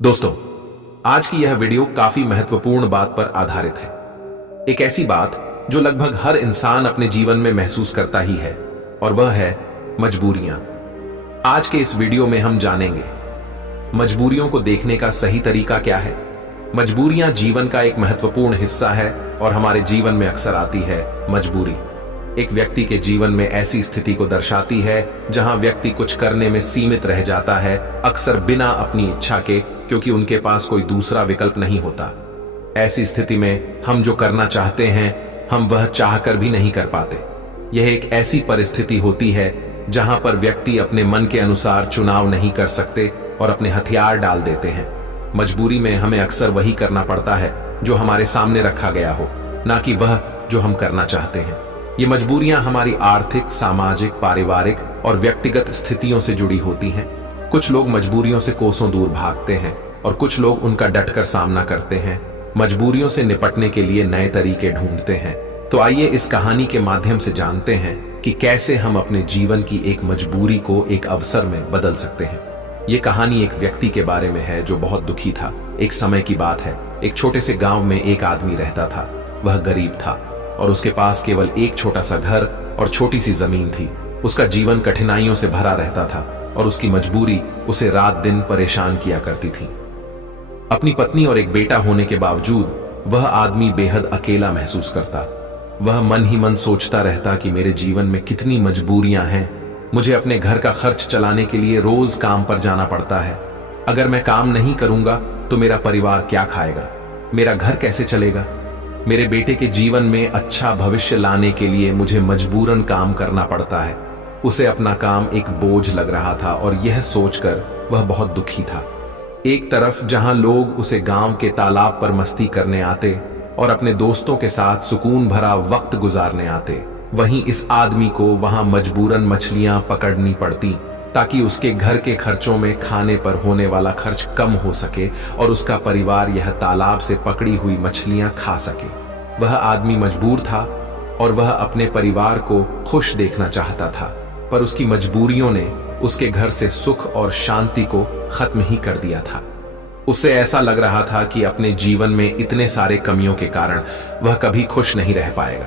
दोस्तों, आज की यह वीडियो काफी महत्वपूर्ण बात पर आधारित है। एक ऐसी बात जो लगभग हर इंसान अपने जीवन में महसूस करता ही है, और वह है मजबूरियां। आज के इस वीडियो में हम जानेंगे मजबूरियों को देखने का सही तरीका क्या है। मजबूरियां जीवन का एक महत्वपूर्ण हिस्सा है और हमारे जीवन में अक्सर आती है मजबूरी। एक व्यक्ति के जीवन में ऐसी स्थिति को दर्शाती है जहां व्यक्ति कुछ करने में सीमित रह जाता है, अक्सर बिना अपनी इच्छा के, क्योंकि उनके पास कोई दूसरा विकल्प नहीं होता। ऐसी स्थिति में हम जो करना चाहते हैं, हम वह चाहकर भी नहीं कर पाते। यह एक ऐसी परिस्थिति होती है जहां पर व्यक्ति अपने मन के अनुसार चुनाव नहीं कर सकते और अपने हथियार डाल देते हैं। मजबूरी में हमें अक्सर वही करना पड़ता है जो हमारे सामने रखा गया हो, ना कि वह जो हम करना चाहते हैं। ये मजबूरियां हमारी आर्थिक, सामाजिक, पारिवारिक और व्यक्तिगत स्थितियों से जुड़ी होती हैं। कुछ लोग मजबूरियों से कोसों दूर भागते हैं और कुछ लोग उनका डटकर सामना करते हैं। मजबूरियों से निपटने के लिए नए तरीके ढूंढते हैं। तो आइए इस कहानी के माध्यम से जानते हैं कि कैसे हम अपने जीवन की एक मजबूरी को एक अवसर में बदल सकते हैं। ये कहानी एक व्यक्ति के बारे में है जो बहुत दुखी था। एक समय की बात है, एक छोटे से गांव में एक आदमी रहता था। वह गरीब था और उसके पास केवल एक छोटा सा घर और छोटी सी जमीन थी। उसका जीवन कठिनाइयों से भरा रहता था और उसकी मजबूरी उसे रात दिन परेशान किया करती थी। अपनी पत्नी और एक बेटा होने के बावजूद वह आदमी बेहद अकेला महसूस करता। वह मन ही मन सोचता रहता कि मेरे जीवन में कितनी मजबूरियां हैं। मुझे अपने घर का खर्च चलाने के लिए रोज काम पर जाना पड़ता है। अगर मैं काम नहीं करूंगा तो मेरा परिवार क्या खाएगा, मेरा घर कैसे चलेगा। मेरे बेटे के जीवन में अच्छा भविष्य लाने के लिए मुझे मजबूरन काम करना पड़ता है। उसे अपना काम एक बोझ लग रहा था और यह सोचकर वह बहुत दुखी था। एक तरफ जहां लोग उसे गांव के तालाब पर मस्ती करने आते और अपने दोस्तों के साथ सुकून भरा वक्त गुजारने आते, वहीं इस आदमी को वहां मजबूरन मछलियां पकड़नी पड़ती ताकि उसके घर के खर्चों में खाने पर होने वाला खर्च कम हो सके और उसका परिवार यह तालाब से पकड़ी हुई मछलियां खा सके। वह आदमी मजबूर था और वह अपने परिवार को खुश देखना चाहता था, पर उसकी मजबूरियों ने उसके घर से सुख और शांति को खत्म ही कर दिया था। उसे ऐसा लग रहा था कि अपने जीवन में इतने सारे कमियों के कारण वह कभी खुश नहीं रह पाएगा।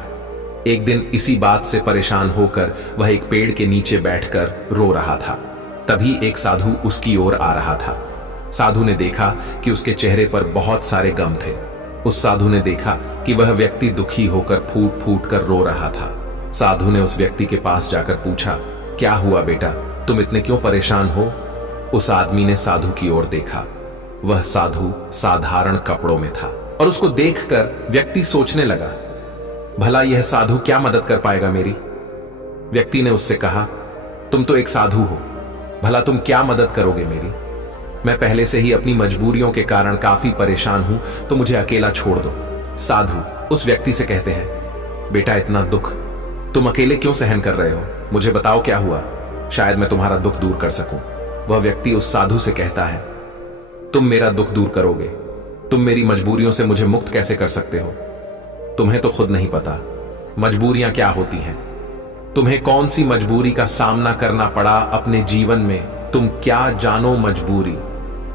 एक दिन इसी बात से परेशान होकर वह एक पेड़ के नीचे बैठकर रो रहा था। तभी एक साधु उसकी ओर आ रहा था। साधु ने देखा कि उसके चेहरे पर बहुत सारे गम थे। उस साधु ने देखा कि वह व्यक्ति दुखी होकर फूट फूट कर रो रहा था। साधु ने उस व्यक्ति के पास जाकर पूछा, क्या हुआ बेटा, तुम इतने क्यों परेशान हो? उस आदमी ने साधु की ओर देखा। वह साधु साधारण कपड़ों में था और उसको देखकर व्यक्ति सोचने लगा, भला यह साधु क्या मदद कर पाएगा मेरी। व्यक्ति ने उससे कहा, तुम तो एक साधु हो, भला तुम क्या मदद करोगे मेरी। मैं पहले से ही अपनी मजबूरियों के कारण काफी परेशान हूं, तो मुझे अकेला छोड़ दो। साधु उस व्यक्ति से कहते हैं, बेटा इतना दुख तुम अकेले क्यों सहन कर रहे हो, मुझे बताओ क्या हुआ, शायद मैं तुम्हारा दुख दूर कर सकूं। वह व्यक्ति उस साधु से कहता है, तुम मेरा दुख दूर करोगे, तुम मेरी मजबूरियों से मुझे मुक्त कैसे कर सकते हो। तुम्हें तो खुद नहीं पता मजबूरियां क्या होती हैं। तुम्हें कौन सी मजबूरी का सामना करना पड़ा अपने जीवन में, तुम क्या जानो मजबूरी।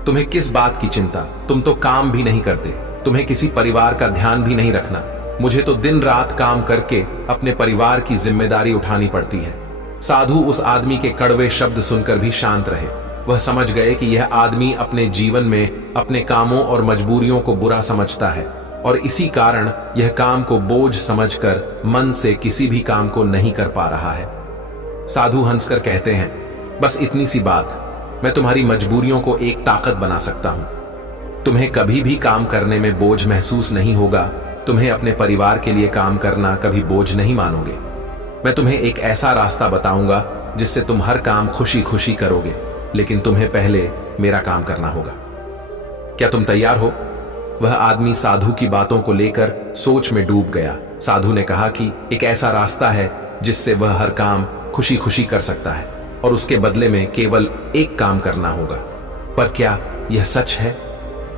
तुम्हें किस बात की चिंता, तुम तो काम भी नहीं करते, तुम्हें किसी परिवार का ध्यान भी नहीं रखना। मुझे तो दिन रात काम करके अपने परिवार की जिम्मेदारी उठानी पड़ती है। साधु उस आदमी के कड़वे शब्द सुनकर भी शांत रहे। वह समझ गए कि यह आदमी अपने जीवन में अपने कामों और मजबूरियों को बुरा समझता है और इसी कारण यह काम को बोझ समझकर मन से किसी भी काम को नहीं कर पा रहा है। साधु हंसकर कहते हैं, बस इतनी सी बात, मैं तुम्हारी मजबूरियों को एक ताकत बना सकता हूं। तुम्हें कभी भी काम करने में बोझ महसूस नहीं होगा। तुम्हें अपने परिवार के लिए काम करना कभी बोझ नहीं मानोगे। मैं तुम्हें एक ऐसा रास्ता बताऊंगा जिससे तुम हर काम खुशी खुशी करोगे, लेकिन तुम्हें पहले मेरा काम करना होगा। क्या तुम तैयार हो? वह आदमी साधु की बातों को लेकर सोच में डूब गया। साधु ने कहा कि एक ऐसा रास्ता है जिससे वह हर काम खुशी खुशी कर सकता है और उसके बदले में केवल एक काम करना होगा। पर क्या यह सच है?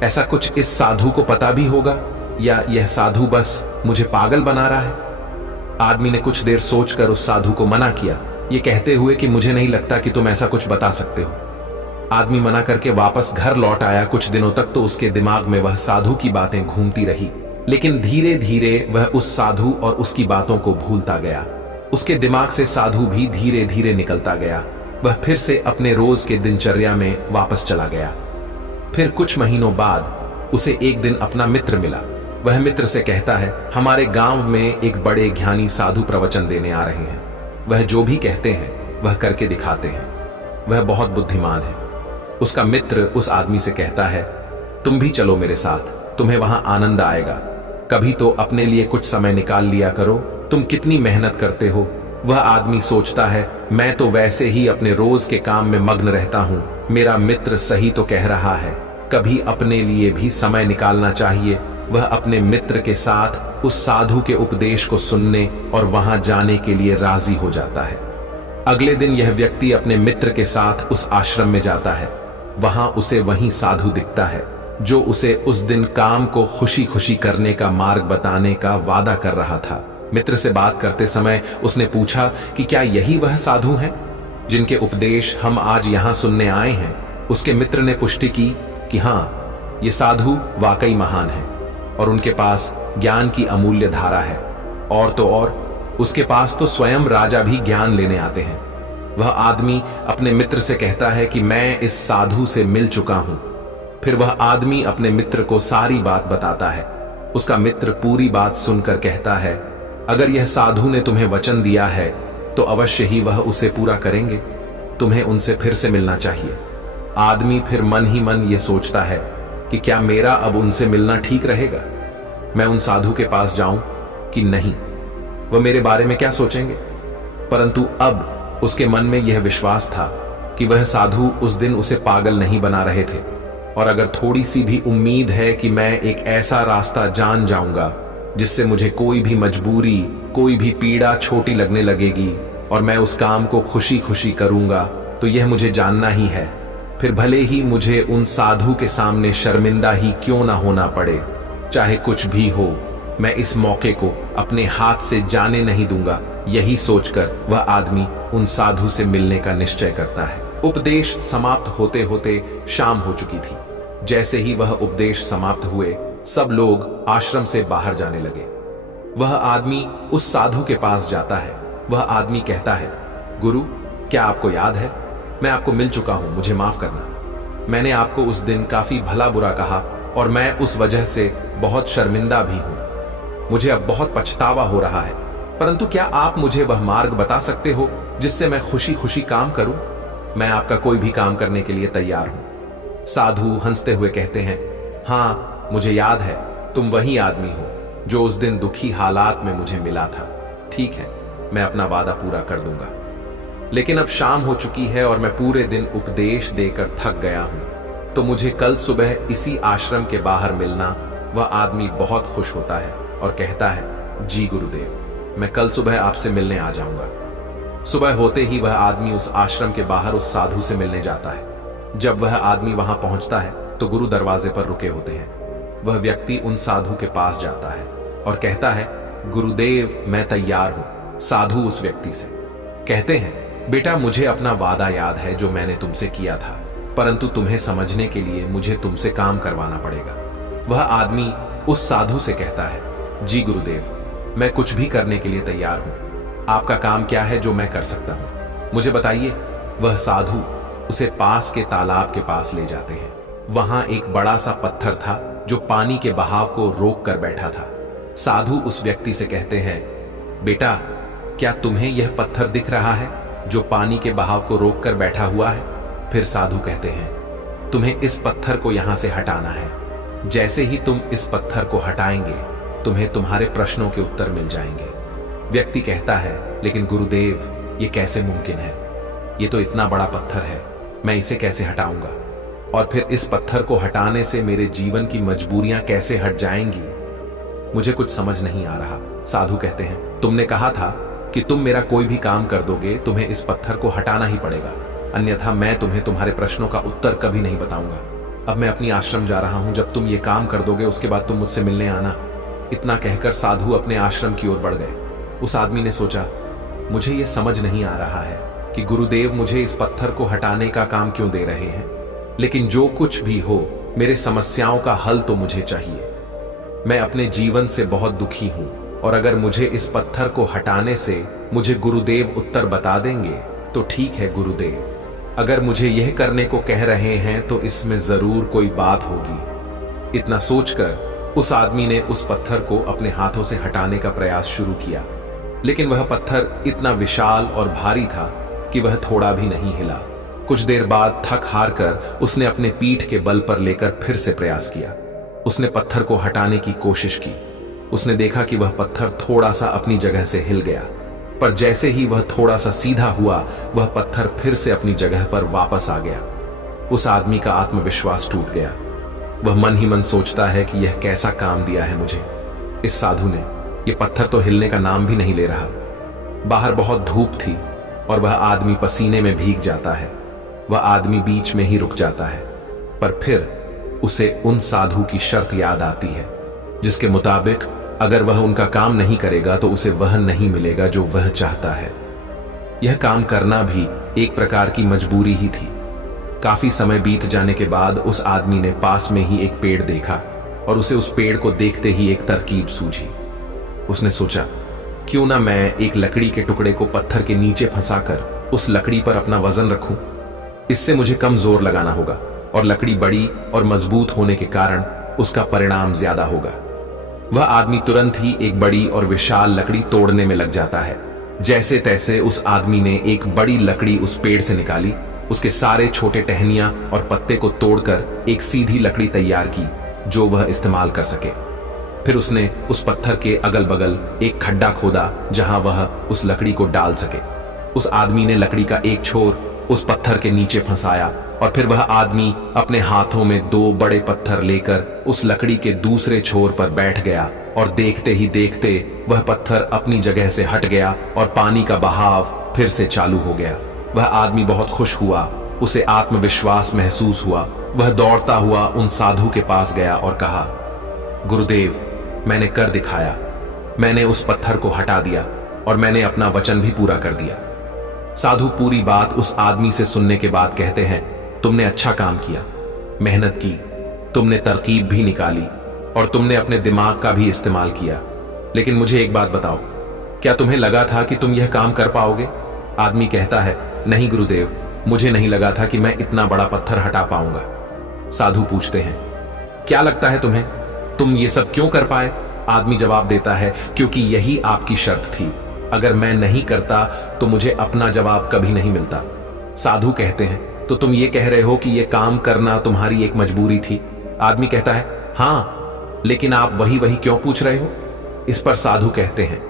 ऐसा कुछ इस साधु को पता भी होगा या यह साधु बस मुझे पागल बना रहा है? आदमी ने कुछ देर सोचकर उस साधु को मना किया, ये कहते हुए कि मुझे नहीं लगता कि तुम ऐसा कुछ बता सकते हो। आदमी मना करके वापस घर लौट आया। कुछ दिनों तक तो उसके दिमाग में वह साधु की बातें घूमती रही, लेकिन धीरे धीरे वह उस साधु और उसकी बातों को भूलता गया। उसके दिमाग से साधु भी धीरे धीरे निकलता गया। वह फिर से अपने रोज के दिनचर्या में वापस चला गया। फिर कुछ महीनों बाद उसे एक दिन अपना मित्र मिला। वह मित्र से कहता है, हमारे गांव में एक बड़े ज्ञानी साधु प्रवचन देने आ रहे हैं। वह जो भी कहते हैं वह करके दिखाते हैं। वह बहुत बुद्धिमान है। उसका मित्र उस आदमी से कहता है, तुम भी चलो मेरे साथ, तुम्हें वहां आनंद आएगा। कभी तो अपने लिए कुछ समय निकाल लिया करो, तुम कितनी मेहनत करते हो। वह आदमी सोचता है, मैं तो वैसे ही अपने रोज के काम में मग्न रहता हूं। मेरा मित्र सही तो कह रहा है, कभी अपने लिए भी समय निकालना चाहिए। वह अपने मित्र के साथ उस साधु के उपदेश को सुनने और वहां जाने के लिए राजी हो जाता है। अगले दिन यह व्यक्ति अपने मित्र के साथ उस आश्रम में जाता है। वहां उसे वही साधु दिखता है जो उसे उस दिन काम को खुशी खुशी करने का मार्ग बताने का वादा कर रहा था। मित्र से बात करते समय उसने पूछा कि क्या यही वह साधु हैं जिनके उपदेश हम आज यहां सुनने आए हैं। उसके मित्र ने पुष्टि की कि हां, ये साधु वाकई महान हैं और उनके पास ज्ञान की अमूल्य धारा है। और तो और उसके पास तो स्वयं राजा भी ज्ञान लेने आते हैं। वह आदमी अपने मित्र से कहता है कि मैं इस साधु से मिल चुका हूं। फिर वह आदमी अपने मित्र को सारी बात बताता है। उसका मित्र पूरी बात सुनकर कहता है, अगर यह साधु ने तुम्हें वचन दिया है तो अवश्य ही वह उसे पूरा करेंगे। तुम्हें उनसे फिर से मिलना चाहिए। आदमी फिर मन ही मन यह सोचता है कि क्या मेरा अब उनसे मिलना ठीक रहेगा। मैं उन साधु के पास जाऊं कि नहीं, वह मेरे बारे में क्या सोचेंगे। परंतु अब उसके मन में यह विश्वास था कि वह साधु उस दिन उसे पागल नहीं बना रहे थे, और अगर थोड़ी सी भी उम्मीद है कि मैं एक ऐसा रास्ता जान जाऊंगा जिससे मुझे कोई भी मजबूरी, कोई भी पीड़ा छोटी लगने लगेगी और मैं उस काम को खुशी खुशी करूंगा, तो यह मुझे जानना ही है। फिर भले ही मुझे उन साधु के सामने शर्मिंदा ही क्यों ना होना पड़े, चाहे कुछ भी हो, मैं इस मौके को अपने हाथ से जाने नहीं दूंगा। यही सोचकर वह आदमी उन साधु से मिलने का निश्चय करता है। उपदेश समाप्त होते होते शाम हो चुकी थी। जैसे ही वह उपदेश समाप्त हुए, सब लोग आश्रम से बाहर जाने लगे। वह आदमी उस साधु के पास जाता है। वह आदमी कहता है, गुरु, क्या आपको याद है, मैं आपको मिल चुका हूं, मुझे माफ करना। मैंने आपको उस दिन काफी भला बुरा कहा और मैं उस वजह से बहुत शर्मिंदा भी हूं। मुझे अब बहुत पछतावा हो रहा है, परंतु क्या आप मुझे वह मार्ग बता सकते हो जिससे मैं खुशी खुशी काम करूं। मैं आपका कोई भी काम करने के लिए तैयार हूं। साधु हंसते हुए कहते हैं, हां, मुझे याद है, तुम वही आदमी हो जो उस दिन दुखी हालात में मुझे मिला था। ठीक है, मैं अपना वादा पूरा कर दूंगा। लेकिन अब शाम हो चुकी है और मैं पूरे दिन उपदेश देकर थक गया हूं, तो मुझे कल सुबह इसी आश्रम के बाहर मिलना। वह आदमी बहुत खुश होता है और कहता है, जी गुरुदेव, मैं कल सुबह आपसे मिलने आ जाऊंगा। सुबह होते ही वह आदमी उस आश्रम के बाहर उस साधु से मिलने जाता है। जब वह आदमी वहां पहुंचता है तो गुरु दरवाजे पर रुके होते हैं। वह व्यक्ति उन साधु के पास जाता है और कहता है, गुरुदेव, मैं तैयार हूं। साधु उस व्यक्ति से कहते हैं, बेटा, मुझे अपना वादा याद है जो मैंने तुमसे किया था, परंतु तुम्हें समझने के लिए मुझे तुमसे काम करवाना पड़ेगा। वह आदमी उस साधु से कहता है, जी गुरुदेव, मैं कुछ भी करने के लिए तैयार हूं। आपका काम क्या है जो मैं कर सकता हूं, मुझे बताइए। वह साधु उसे पास के तालाब के पास ले जाते हैं। वहां एक बड़ा सा पत्थर था जो पानी के बहाव को रोक कर बैठा था। साधु उस व्यक्ति से कहते हैं, बेटा, क्या तुम्हें यह पत्थर दिख रहा है जो पानी के बहाव को रोक कर बैठा हुआ है। फिर साधु कहते हैं, तुम्हें इस पत्थर को यहां से हटाना है। जैसे ही तुम इस पत्थर को हटाएंगे, तुम्हें तुम्हारे प्रश्नों के उत्तर मिल जाएंगे। व्यक्ति कहता है, लेकिन गुरुदेव, ये कैसे मुमकिन है, ये तो इतना बड़ा पत्थर है, मैं इसे कैसे हटाऊंगा, और फिर इस पत्थर को हटाने से मेरे जीवन की मजबूरियां कैसे हट जाएंगी, मुझे कुछ समझ नहीं आ रहा। साधु कहते हैं, तुमने कहा था कि तुम मेरा कोई भी काम कर दोगे, तुम्हें इस पत्थर को हटाना ही पड़ेगा, अन्यथा मैं तुम्हें तुम्हारे प्रश्नों का उत्तर कभी नहीं बताऊंगा। अब मैं अपनी आश्रम जा रहा हूं, जब तुम ये काम कर दोगे उसके बाद तुम मुझसे मिलने आना। इतना कहकर साधु अपने आश्रम की ओर बढ़ गए। उस आदमी ने सोचा, मुझे यह समझ नहीं आ रहा है कि गुरुदेव मुझे इस पत्थर को हटाने का काम क्यों दे रहे हैं। लेकिन जो कुछ भी हो, मेरे समस्याओं का हल तो मुझे चाहिए। मैं अपने जीवन से बहुत दुखी हूं और अगर मुझे इस पत्थर को हटाने से मुझे गुरुदेव उत्तर बता देंगे तो ठीक है गुरुदेव। अगर मुझे यह करने को कह रहे हैं तो इसमें जरूर कोई बात होगी। इतना सोचकर उस आदमी ने उस पत्थर को अपने हाथों से हटाने का प्रयास शुरू किया, लेकिन वह पत्थर इतना विशाल और भारी था कि वह थोड़ा भी नहीं हिला। कुछ देर बाद थक हार कर उसने अपने पीठ के बल पर लेकर फिर से प्रयास किया। उसने पत्थर को हटाने की कोशिश की। उसने देखा कि वह पत्थर थोड़ा सा अपनी जगह से हिल गया, पर जैसे ही वह थोड़ा सा सीधा हुआ, वह पत्थर फिर से अपनी जगह पर वापस आ गया। उस आदमी का आत्मविश्वास टूट गया। वह मन ही मन सोचता है कि यह कैसा काम दिया है मुझे इस साधु ने। यह पत्थर तो हिलने का नाम भी नहीं ले रहा। बाहर बहुत धूप थी और वह आदमी पसीने में भीग जाता है। वह आदमी बीच में ही रुक जाता है, पर फिर उसे उन साधु की शर्त याद आती है, जिसके मुताबिक अगर वह उनका काम नहीं करेगा तो उसे वह नहीं मिलेगा जो वह चाहता है। यह काम करना भी एक प्रकार की मजबूरी ही थी। काफी समय बीत जाने के बाद उस आदमी ने पास में ही एक पेड़ देखा और उसे उस पेड़ को देखते ही एक तरकीब सूझी। उसने सोचा, क्यों ना मैं एक लकड़ी के टुकड़े को पत्थर के नीचे फंसाकर उस लकड़ी पर अपना वजन रखूं। इससे मुझे कम जोर लगाना होगा और लकड़ी बड़ी और मजबूत होने के कारण उसका परिणाम ज्यादा होगा। वह आदमी तुरंत ही एक बड़ी और विशाल लकड़ी तोड़ने में लग जाता है। जैसे तैसे उस आदमी ने एक बड़ी लकड़ी उस पेड़ से निकाली, उसके सारे छोटे टहनियां और पत्ते को तोड़कर एक सीधी लकड़ी तैयार की जो वह इस्तेमाल कर सके। फिर उसने उस पत्थर के अगल बगल एक खड्डा खोदा जहां वह उस लकड़ी को डाल सके। उस आदमी ने लकड़ी का एक छोर उस पत्थर के नीचे फंसाया और फिर वह आदमी अपने हाथों में 2 बड़े पत्थर लेकर उस लकड़ी के दूसरे छोर पर बैठ गया और देखते ही देखते वह पत्थर अपनी जगह से हट गया और पानी का बहाव फिर से चालू हो गया। वह आदमी बहुत खुश हुआ, उसे आत्मविश्वास महसूस हुआ। वह दौड़ता हुआ उन साधु के पास गया और कहा, गुरुदेव, मैंने कर दिखाया। मैंने उस पत्थर को हटा दिया और मैंने अपना वचन भी पूरा कर दिया। साधु पूरी बात उस आदमी से सुनने के बाद कहते हैं, तुमने अच्छा काम किया, मेहनत की, तुमने तरकीब भी निकाली और तुमने अपने दिमाग का भी इस्तेमाल किया। लेकिन मुझे एक बात बताओ, क्या तुम्हें लगा था कि तुम यह काम कर पाओगे? आदमी कहता है, नहीं गुरुदेव, मुझे नहीं लगा था कि मैं इतना बड़ा पत्थर हटा पाऊंगा। साधु पूछते हैं, क्या लगता है तुम्हें, तुम ये सब क्यों कर पाए? आदमी जवाब देता है, क्योंकि यही आपकी शर्त थी। अगर मैं नहीं करता तो मुझे अपना जवाब कभी नहीं मिलता। साधु कहते हैं, तो तुम ये कह रहे हो कि यह काम करना तुम्हारी एक मजबूरी थी? आदमी कहता है, हां, लेकिन आप वही वही क्यों पूछ रहे हो? इस पर साधु कहते हैं,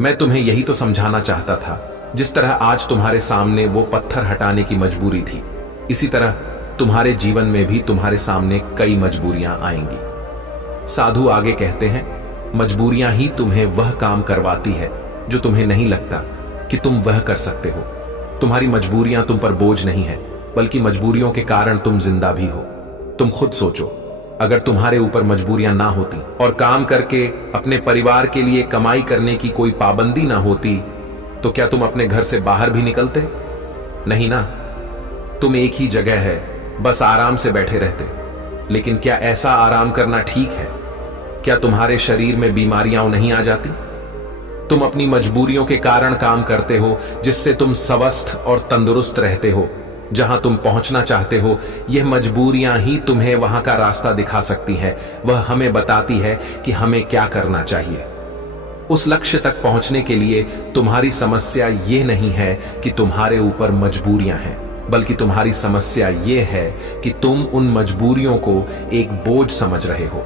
मैं तुम्हें यही तो समझाना चाहता था। जिस तरह आज तुम्हारे सामने वो पत्थर हटाने की मजबूरी थी, इसी तरह तुम्हारे जीवन में भी तुम्हारे सामने कई मजबूरियां आएंगी। साधु आगे कहते हैं, मजबूरियां ही तुम्हें वह काम करवाती है जो तुम्हें नहीं लगता कि तुम वह कर सकते हो। तुम्हारी मजबूरियां तुम पर बोझ नहीं है, बल्कि मजबूरियों के कारण तुम जिंदा भी हो। तुम खुद सोचो, अगर तुम्हारे ऊपर मजबूरियां ना होती और काम करके अपने परिवार के लिए कमाई करने की कोई पाबंदी ना होती, तो क्या तुम अपने घर से बाहर भी निकलते? नहीं ना। तुम एक ही जगह है, बस आराम से बैठे रहते। लेकिन क्या ऐसा आराम करना ठीक है? क्या तुम्हारे शरीर में बीमारियां नहीं आ जाती? तुम अपनी मजबूरियों के कारण काम करते हो, जिससे तुम स्वस्थ और तंदुरुस्त रहते हो। जहां तुम पहुंचना चाहते हो, यह मजबूरियां ही तुम्हें वहां का रास्ता दिखा सकती है। वह हमें बताती है कि हमें क्या करना चाहिए। उस लक्ष्य तक पहुंचने के लिए तुम्हारी समस्या यह नहीं है कि तुम्हारे ऊपर मजबूरियां हैं, बल्कि तुम्हारी समस्या यह है कि तुम उन मजबूरियों को एक बोझ समझ रहे हो।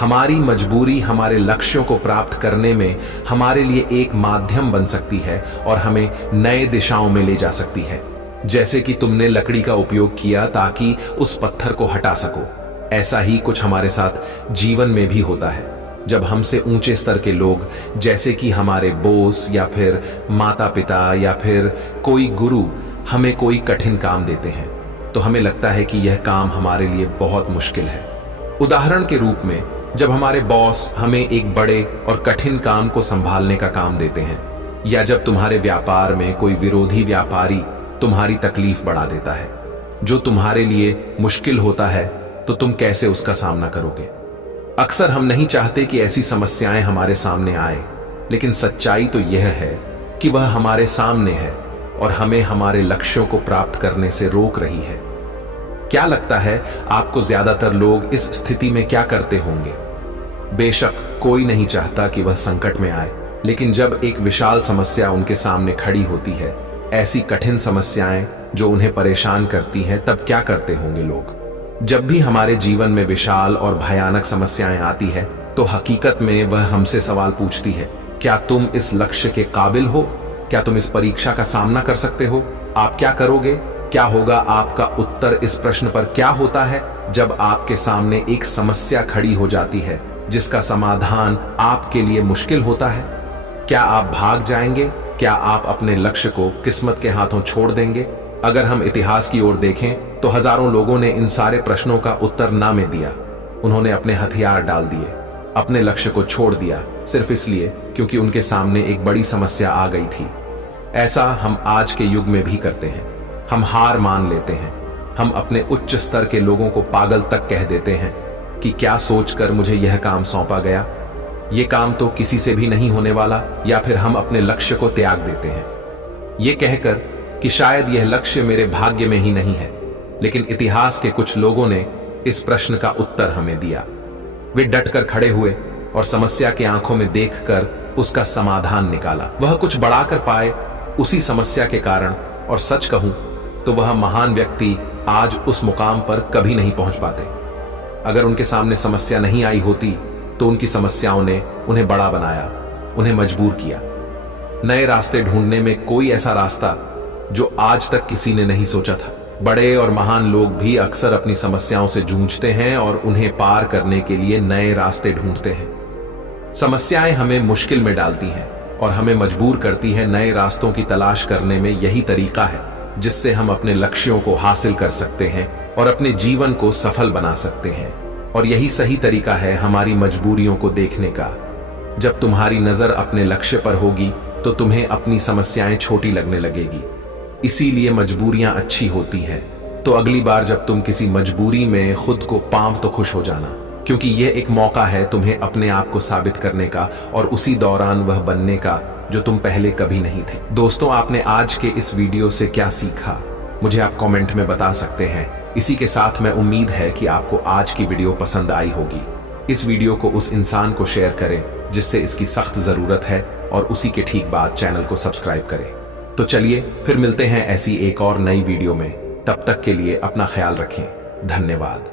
हमारी मजबूरी हमारे लक्ष्यों को प्राप्त करने में हमारे लिए एक माध्यम बन सकती है और हमें नए दिशाओं में ले जा सकती है। जैसे कि तुमने लकड़ी का उपयोग किया ताकि उस पत्थर को हटा सको, ऐसा ही कुछ हमारे साथ जीवन में भी होता है। जब हमसे ऊंचे स्तर के लोग, जैसे कि हमारे बॉस या फिर माता पिता या फिर कोई गुरु, हमें कोई कठिन काम देते हैं, तो हमें लगता है कि यह काम हमारे लिए बहुत मुश्किल है। उदाहरण के रूप में, जब हमारे बॉस हमें एक बड़े और कठिन काम को संभालने का काम देते हैं, या जब तुम्हारे व्यापार में कोई विरोधी व्यापारी तुम्हारी तकलीफ बढ़ा देता है, जो तुम्हारे लिए मुश्किल होता है तो तुम कैसे उसका सामना करोगे। अक्सर हम नहीं चाहते कि ऐसी समस्याएं हमारे सामने आए, लेकिन सच्चाई तो यह है कि वह हमारे सामने है और हमें हमारे लक्ष्यों को प्राप्त करने से रोक रही है। क्या लगता है आपको ज्यादातर लोग इस स्थिति में क्या करते होंगे? बेशक कोई नहीं चाहता कि वह संकट में आए, लेकिन जब एक विशाल समस्या उनके सामने खड़ी होती है, ऐसी कठिन समस्याएं जो उन्हें परेशान करती हैं, तब क्या करते होंगे लोग? जब भी हमारे जीवन में विशाल और भयानक समस्याएं आती है तो हकीकत में वह हमसे सवाल पूछती है, क्या तुम इस लक्ष्य के काबिल हो? क्या तुम इस परीक्षा का सामना कर सकते हो? आप क्या करोगे? क्या होगा आपका उत्तर इस प्रश्न पर क्या होता है जब आपके सामने एक समस्या खड़ी हो जाती है जिसका समाधान आपके लिए मुश्किल होता है? क्या आप भाग जाएंगे? क्या आप अपने लक्ष्य को किस्मत के हाथों छोड़ देंगे? अगर हम इतिहास की ओर देखें तो हजारों लोगों ने इन सारे प्रश्नों का उत्तर ना में दिया। उन्होंने अपने हथियार डाल दिए, अपने लक्ष्य को छोड़ दिया, सिर्फ इसलिए क्योंकि उनके सामने एक बड़ी समस्या आ गई थी। ऐसा हम आज के युग में भी करते हैं। हम हार मान लेते हैं। हम अपने उच्च स्तर के लोगों को पागल तक कह देते हैं कि क्या सोचकर मुझे यह काम सौंपा गया, ये काम तो किसी से भी नहीं होने वाला, या फिर हम अपने लक्ष्य को त्याग देते हैं ये कहकर कि शायद यह लक्ष्य मेरे भाग्य में ही नहीं है। लेकिन इतिहास के कुछ लोगों ने इस प्रश्न का उत्तर हमें दिया। वे डटकर खड़े हुए और समस्या के आंखों में देखकर उसका समाधान निकाला। वह कुछ बढ़ाकर पाए उसी समस्या के कारण, और सच कहूं तो वह महान व्यक्ति आज उस मुकाम पर कभी नहीं पहुंच पाते। अगर उनके सामने समस्या नहीं आई होती तो उनकी समस्याओं ने उन्हें बड़ा बनाया, उन्हें मजबूर किया नए रास्ते ढूंढने में, कोई ऐसा रास्ता जो आज तक किसी ने नहीं सोचा था। बड़े और महान लोग भी अक्सर अपनी समस्याओं से जूझते हैं और उन्हें पार करने के लिए नए रास्ते ढूंढते हैं। समस्याएं हमें मुश्किल में डालती हैं और हमें मजबूर करती हैं नए रास्तों की तलाश करने में। यही तरीका है जिससे हम अपने लक्ष्यों को हासिल कर सकते हैं और अपने जीवन को सफल बना सकते हैं। और यही सही तरीका है हमारी मजबूरियों को देखने का। जब तुम्हारी नजर अपने लक्ष्य पर होगी तो तुम्हें अपनी समस्याएं छोटी लगने लगेगी। इसीलिए मजबूरियां अच्छी होती हैं। तो अगली बार जब तुम किसी मजबूरी में खुद को पाओ तो खुश हो जाना, क्योंकि यह एक मौका है तुम्हें अपने आप को साबित करने का और उसी दौरान वह बनने का जो तुम पहले कभी नहीं थे। दोस्तों, आपने आज के इस वीडियो से क्या सीखा मुझे आप कमेंट में बता सकते हैं। इसी के साथ मैं उम्मीद है कि आपको आज की वीडियो पसंद आई होगी। इस वीडियो को उस इंसान को शेयर करें जिससे इसकी सख्त जरूरत है, और उसी के ठीक बाद चैनल को सब्सक्राइब करें। तो चलिए फिर मिलते हैं ऐसी एक और नई वीडियो में। तब तक के लिए अपना ख्याल रखें। धन्यवाद।